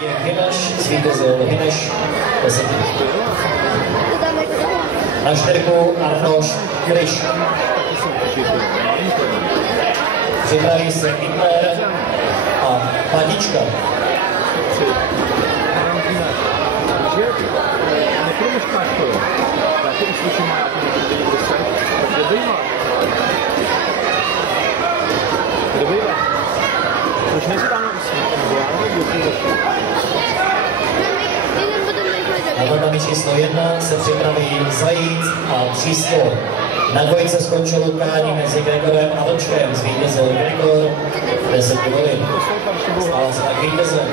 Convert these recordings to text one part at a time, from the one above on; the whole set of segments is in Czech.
je Hineš, zvítězil Hineš 10. Na 4 Arnoš Kryš. Připraví se Hitler a Padička. Proč nejsi tam na Na tatami číslo 1 se připraví Zajíc a Třísko. Na dvojice skončilo utkání mezi Gregorem a Vlčkem. Zvítězil Gregor 10 body. Stala se tak vítězem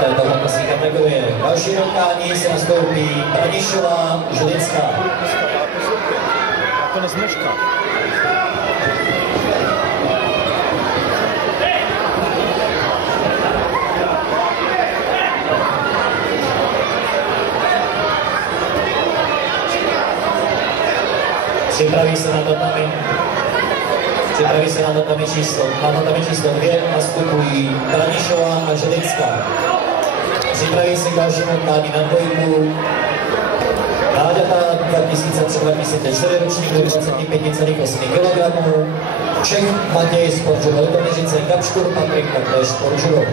této hodnostní kategorie. Další utkání se nastoupí Branišová Žilická. To nezmeška. Připraví se na tatami číslo 2 nastupují Branišová a Žilická. Připraví se k dalšímu utkání na dvojku Ráďata 2003-2004 ročník do 25,8 kg. Čech Matěj z Porčudo Litoměřice, Kapškur Patrik taktéž z Porčudo.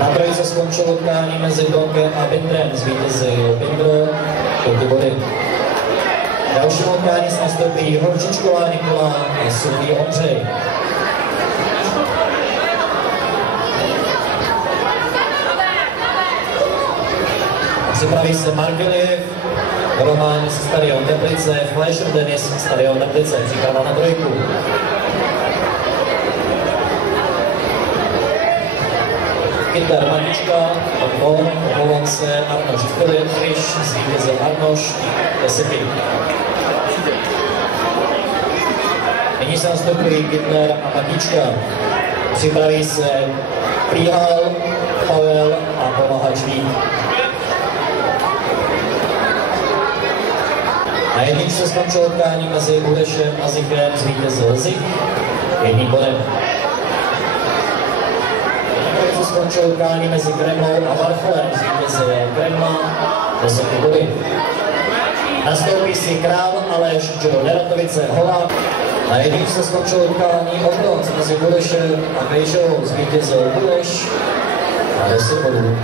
Na trojice skončilo utkání mezi Donkem a Bindrem. Zvítězil Bindr 5 body. Dalším utkání se nastoupí Horčičková Nikola a Suvý Ondřej. Připraví se Markeliev, Roman z Stadion Teplice, Fleischer Denis Stadion Teplice. Příprava na trojku. Hitler Matička, Volonce, Arnoš Filip, Kryš, zvítězil Arnoš 10. Nyní se nastupují Hitler a Matička. Připraví se Príhal, Pavel a Pomahač Vít. Na jedničce skončilo utkání mezi Budešem a Zichem, zvítězil Zich 1 bodem. Skončilo utkání mezi Kremlou a Varcholem, zvítězil Kremla 10 body. Nastoupí si Král Aleš Joe Neratovice Holá. Na jedničce skončilo utkání Obronc mezi Budešem a Krejšou, zvítězil Budeš a 10 bodů.